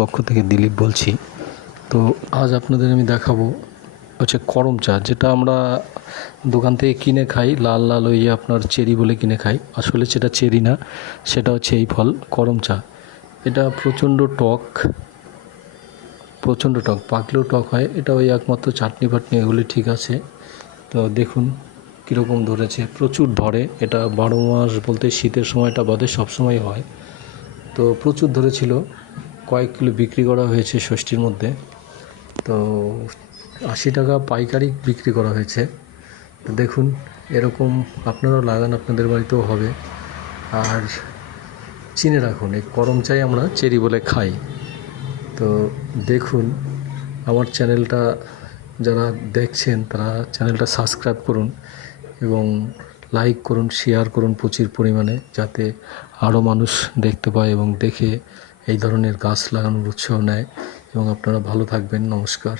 পক্ষ থেকে দিলীপ বলছি। তো আজ আপনাদের আমি দেখাবো হচ্ছে করম চা, যেটা আমরা দোকান থেকে কিনে খাই, লাল লাল ওই যে আপনার চেরি বলে কিনে খাই। আসলে সেটা চেরি না, সেটা হচ্ছে এই ফল করম চা। এটা প্রচণ্ড টক, পাকলেও টক হয়। এটা ওই একমাত্র চাটনি ফাটনি এগুলি ঠিক আছে। তো দেখুন কীরকম ধরেছে, প্রচুর ধরে। এটা 12 মাস বলতে শীতের সময়টা বাদে সবসময় হয়। তো প্রচুর ধরেছিল, কয়েক কিলো বিক্রি করা হয়েছে ষষ্ঠীর মধ্যে। তো 80 টাকা পাইকারি বিক্রি করা হয়েছে। তো দেখুন এরকম আপনারাও লাগান, আপনাদের বাড়িতেও হবে। আর চিনে রাখুন, এই করম চাই আমরা চেরি বলে খাই। তো দেখুন আমার চ্যানেলটা যারা দেখছেন তারা চ্যানেলটা সাবস্ক্রাইব করুন এবং লাইক করুন, শেয়ার করুন প্রচুর পরিমাণে, যাতে আরও মানুষ দেখতে পায় এবং দেখে এই ধরনের গাছ লাগানোর উৎসাহ নেয়। এবং আপনারা ভালো থাকবেন। নমস্কার।